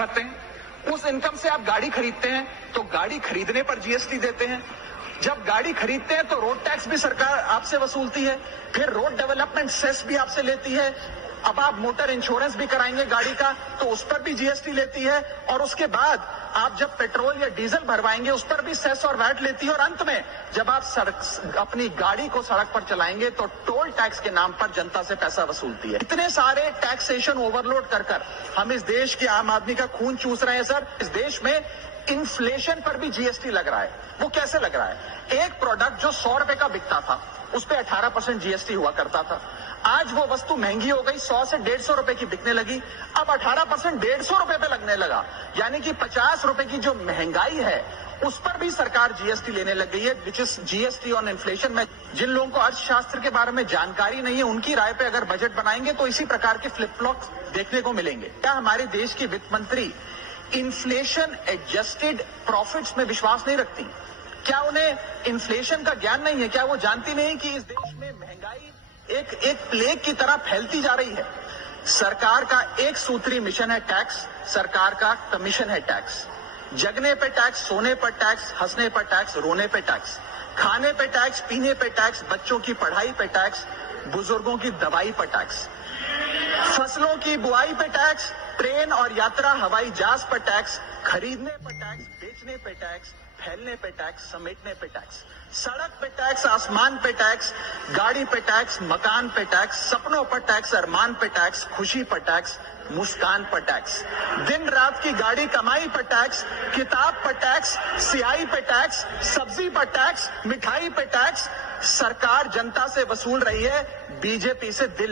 भरते हैं, उस इनकम से आप गाड़ी खरीदते हैं तो गाड़ी खरीदने पर जीएसटी देते हैं। जब गाड़ी खरीदते हैं तो रोड टैक्स भी सरकार आपसे वसूलती है, फिर रोड डेवलपमेंट सेस भी आपसे लेती है। अब आप मोटर इंश्योरेंस भी कराएंगे गाड़ी का तो उस पर भी जीएसटी लेती है, और उसके बाद आप जब पेट्रोल या डीजल भरवाएंगे उस पर भी सेस और वैट लेती है, और अंत में जब आप अपनी गाड़ी को सड़क पर चलाएंगे तो टोल टैक्स के नाम पर जनता से पैसा वसूलती है। इतने सारे टैक्सेशन ओवरलोड कर हम इस देश के आम आदमी का खून चूस रहे हैं सर। इस देश में इन्फ्लेशन पर भी जीएसटी लग रहा है। वो कैसे लग रहा है? एक प्रोडक्ट जो 100 रुपए का बिकता था उस पर 18% जीएसटी हुआ करता था। आज वो वस्तु महंगी हो गई, 100 से 150 रुपए की बिकने लगी, अब 18% 150 रुपए पे लगने लगा। यानी कि 50 रुपए की जो महंगाई है उस पर भी सरकार जीएसटी लेने लग गई है, which is GST on inflation. में जिन लोगों को अर्थशास्त्र के बारे में जानकारी नहीं है उनकी राय पे अगर बजट बनाएंगे तो इसी प्रकार के फ्लिप फ्लॉप देखने को मिलेंगे। क्या हमारे देश की वित्त मंत्री इन्फ्लेशन एडजस्टेड प्रॉफिट्स में विश्वास नहीं रखती? क्या उन्हें इन्फ्लेशन का ज्ञान नहीं है? क्या वो जानती नहीं कि इस देश में महंगाई एक प्लेग की तरह फैलती जा रही है? सरकार का एक सूत्री मिशन है टैक्स, सरकार का कमीशन है टैक्स। जगने पे टैक्स, सोने पर टैक्स, हंसने पर टैक्स, रोने पे टैक्स, खाने पे टैक्स, पीने पे टैक्स, बच्चों की पढ़ाई पे टैक्स, बुजुर्गों की दवाई पर टैक्स, फसलों की बुआई पे टैक्स, ट्रेन और यात्रा हवाई जहाज पर टैक्स, खरीदने पर टैक्स, बेचने पे टैक्स, फैलने पे टैक्स, समेटने पे टैक्स, सड़क पे टैक्स, आसमान पे टैक्स, गाड़ी पे टैक्स, मकान पे टैक्स, सपनों पर टैक्स, अरमान पे टैक्स, खुशी पर टैक्स, मुस्कान पर टैक्स, दिन रात की गाड़ी कमाई पर टैक्स, किताब पर टैक्स, सियाही पे टैक्स, सब्जी पर टैक्स, मिठाई पे टैक्स। सरकार जनता से वसूल रही है, बीजेपी से दिल